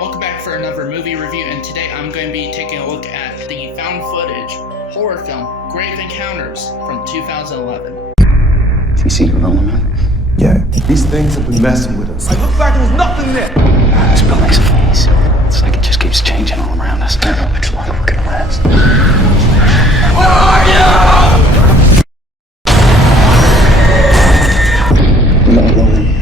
welcome back for another movie review, and today I'm going to be taking a look at the found footage horror film Grave Encounters from 2011. Do you see your element? Yeah, these things have been messing with us. It looked like there was nothing there. This building's a phase. It's like it just keeps changing all around us. I don't know how much longer we're gonna last. Where are you? We're not alone anymore.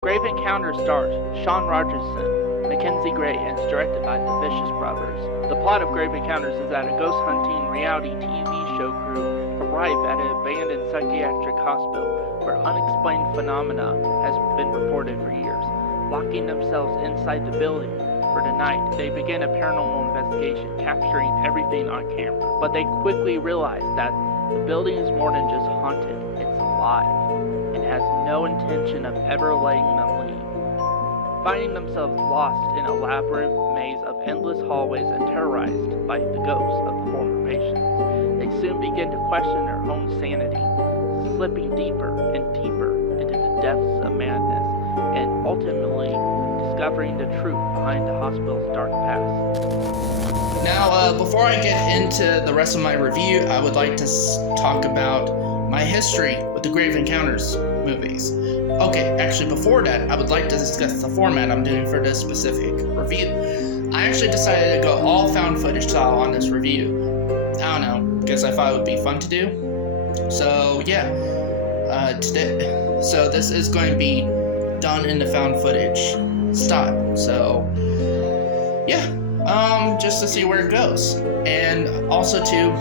Grave Encounters stars Sean Rogerson, Mackenzie Gray, and is directed by the Vicious Brothers. The plot of Grave Encounters is that a ghost hunting reality TV show crew arrive at an abandoned psychiatric hospital where unexplained phenomena has been reported for years. Locking themselves inside the building for the night, they begin a paranormal investigation, capturing everything on camera. But they quickly realize that the building is more than just haunted, it's alive, and has no intention of ever letting them leave. Finding themselves lost in a labyrinth maze of endless hallways and terrorized by the ghosts of the former patients, they soon begin to question their own sanity, slipping deeper and deeper into the depths of madness, and ultimately discovering the truth behind the hospital's dark past. Now, before I get into the rest of my review, I would like to talk about my history with the Grave Encounters movies. Okay, actually before that, I would like to discuss the format I'm doing for this specific review. I actually decided to go all found footage style on this review. I don't know, because I thought it would be fun to do. So yeah, so this is going to be done in the found footage style. So yeah, just to see where it goes, and also too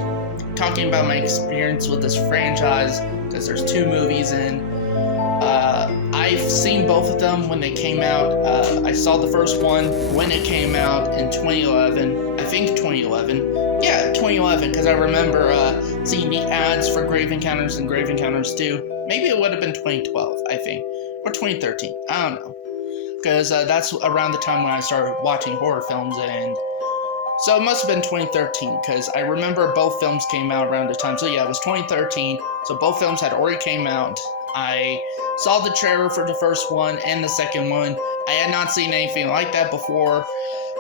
talking about my experience with this franchise, because there's two movies in. I've seen both of them when they came out. I saw the first one when it came out in 2011. I think 2011. Yeah, 2011, because I remember seeing the ads for Grave Encounters and Grave Encounters 2. Maybe it would have been 2012, I think. Or 2013. I don't know. Because that's around the time when I started watching horror films, and so it must have been 2013, because I remember both films came out around the time. So yeah, it was 2013, so both films had already came out. I saw the trailer for the first one and the second one. I had not seen anything like that before,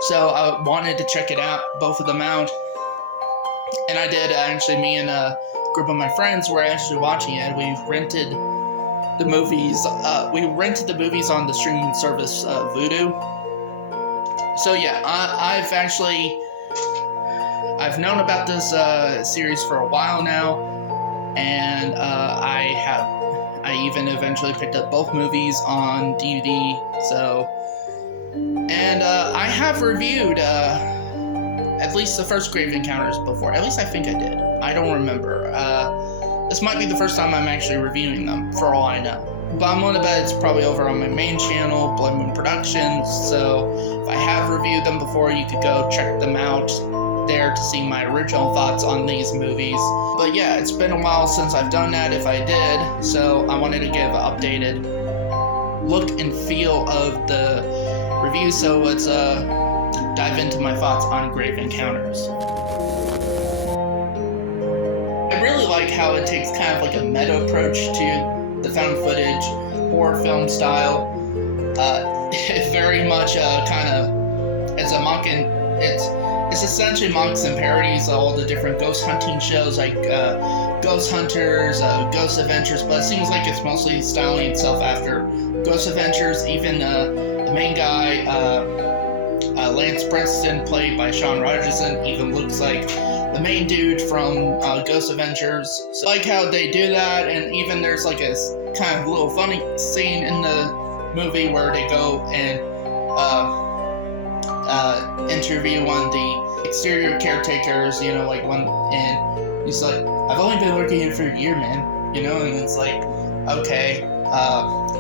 so I wanted to check it out, both of them out. And I did. Actually, me and a group of my friends were actually watching it. We rented the movies. We rented the movies on the streaming service Vudu. So yeah, I've known about this series for a while now, and I even eventually picked up both movies on DVD. So, and I have reviewed at least the first Grave Encounters before. At least I think I did. I don't remember. This might be the first time I'm actually reviewing them, for all I know. But I'm willing to bet it's probably over on my main channel, Blood Moon Productions. So if I have reviewed them before, you could go check them out there to see my original thoughts on these movies. But yeah, it's been a while since I've done that, if I did, so I wanted to give an updated look and feel of the review. So let's dive into my thoughts on Grave Encounters. I really like how it takes kind of like a meta approach to the found footage horror film style. It very much kind of, it's a mocking, it's essentially mocks and parodies all the different ghost hunting shows like Ghost Hunters, Ghost Adventures, but it seems like it's mostly styling itself after Ghost Adventures. Even the main guy, Lance Preston, played by Sean Rogerson, even looks like the main dude from Ghost Adventures. So I like how they do that, and even there's like a kind of little funny scene in the movie where they go and interview one of the exterior caretakers, you know, like one, and he's like, I've only been working here for a year, man, you know, and it's like, okay,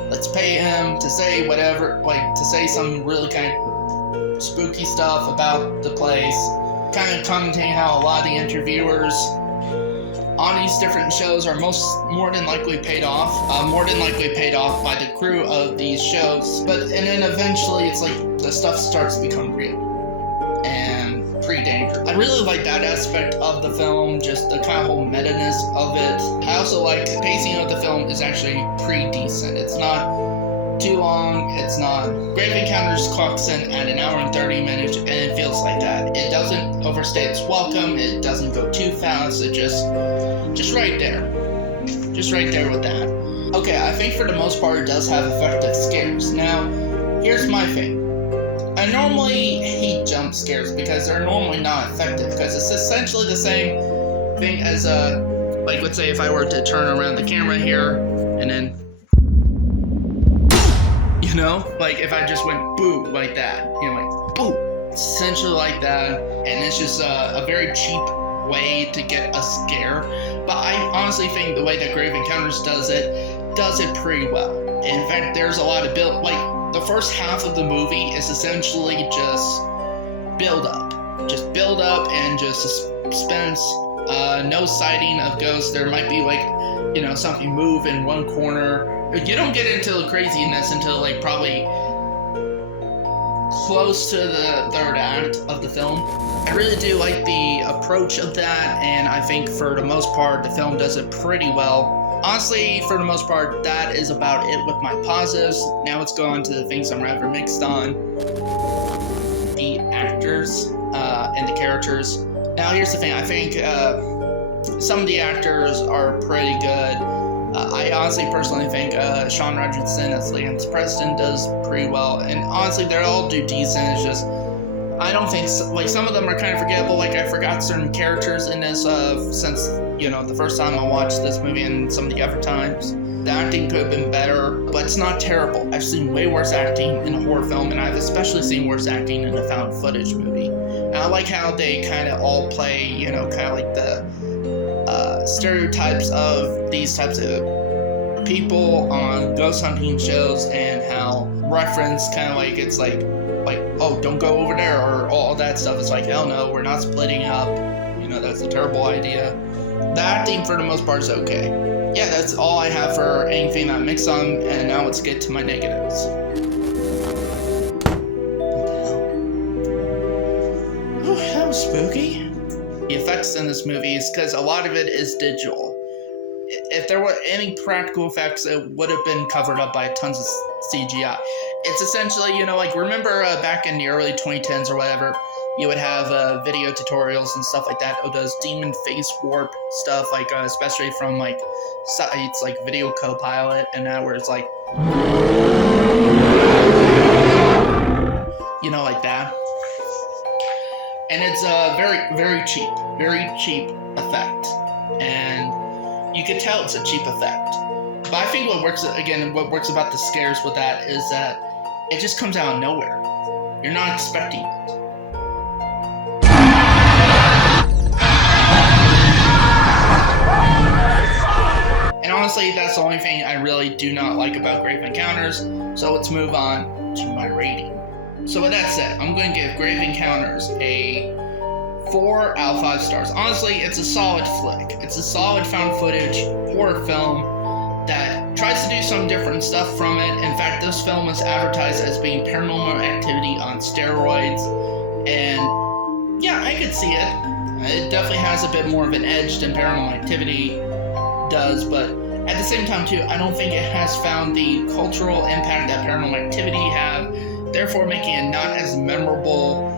let's pay him to say whatever, like, to say some really kind of spooky stuff about the place, kind of commenting how a lot of the interviewers on these different shows are more than likely paid off by the crew of these shows. And then eventually it's like the stuff starts to become real and pretty dangerous. I really like that aspect of the film, just the kind of whole meta-ness of it. I also like the pacing of the film is actually pretty decent. It's not too long, it's not. Grave Encounters clocks in at an hour and 30 minutes, and it feels like that. It doesn't overstay its welcome, it doesn't go too fast, it just right there. Just right there with that. Okay, I think for the most part it does have effective scares. Now, here's my thing. I normally hate jump scares because they're normally not effective, because it's essentially the same thing as like let's say if I were to turn around the camera here and then, you know, like if I just went boo like that, you know, like boo, it's essentially like that, and it's just a very cheap way to get a scare. But I honestly think the way that Grave Encounters does it pretty well. In fact, there's a lot of build, like the first half of the movie is essentially just build up and just suspense. No sighting of ghosts. There might be like, you know, something move in one corner. You don't get into the craziness until like probably close to the third act of the film. I really do like the approach of that, and I think for the most part the film does it pretty well. Honestly, for the most part, that is about it with my positives. Now let's go on to the things I'm rather mixed on. The actors and the characters. Now here's the thing, I think some of the actors are pretty good. I honestly personally think Sean Rogerson as Lance Preston does pretty well, and honestly they all do decent. It's just I don't think like some of them are kind of forgettable. Like I forgot certain characters in this since, you know, the first time I watched this movie and some of the other times. The acting could have been better, but it's not terrible. I've seen way worse acting in a horror film, and I've especially seen worse acting in a found footage movie. And I like how they kind of all play, you know, kind of like the stereotypes of these types of people on ghost hunting shows, and how reference kind of like it's like oh, don't go over there, or all that stuff. It's like, hell no, we're not splitting up, you know, that's a terrible idea. The acting for the most part is okay. Yeah, that's all I have for anything that mixed on, and now let's get to my negatives. Whew, that was spooky. The effects in this movie is because a lot of it is digital. If there were any practical effects, it would have been covered up by tons of CGI. It's essentially, you know, like remember back in the early 2010s or whatever, you would have video tutorials and stuff like that of those demon face warp stuff, like especially from like sites like Video Copilot and that, where it's like, you know, like that. And it's a very cheap effect, and you could tell it's a cheap effect. But I think what works about the scares with that is that it just comes out of nowhere. You're not expecting it. And honestly, that's the only thing I really do not like about Grave Encounters. So let's move on to my rating. So with that said, I'm going to give Grave Encounters a 4 out of 5 stars. Honestly, it's a solid flick. It's a solid found footage horror film that tries to do some different stuff from it. In fact, this film was advertised as being Paranormal Activity on steroids, and yeah, I could see it. It definitely has a bit more of an edge than Paranormal Activity does, but at the same time too, I don't think it has found the cultural impact that Paranormal Activity have, therefore making it not as memorable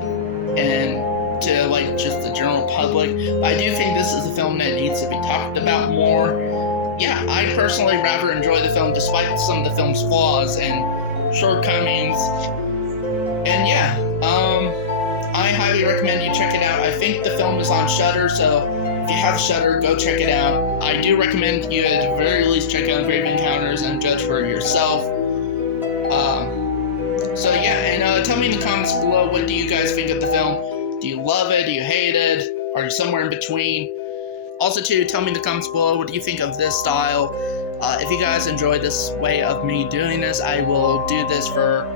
and to like just the general public. But I do think this is a film that needs to be talked about more. Yeah, I personally rather enjoy the film despite some of the film's flaws and shortcomings. And yeah, I highly recommend you check it out. I think the film is on Shudder, so if you have Shudder, go check it out. I do recommend you at the very least check out Grave Encounters and judge for yourself. So yeah, and tell me in the comments below, what do you guys think of the film? Do you love it? Do you hate it? Are you somewhere in between? Also, too, tell me in the comments below, what do you think of this style? If you guys enjoy this way of me doing this, I will do this for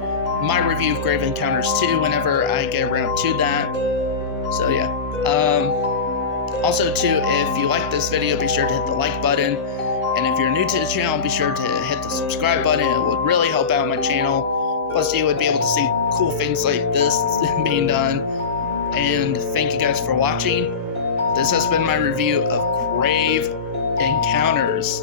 my review of Grave Encounters 2 whenever I get around to that. So, yeah. Also, too, if you like this video, be sure to hit the like button. And if you're new to the channel, be sure to hit the subscribe button. It would really help out my channel. Plus, you would be able to see cool things like this being done. And thank you guys for watching. This has been my review of Grave Encounters.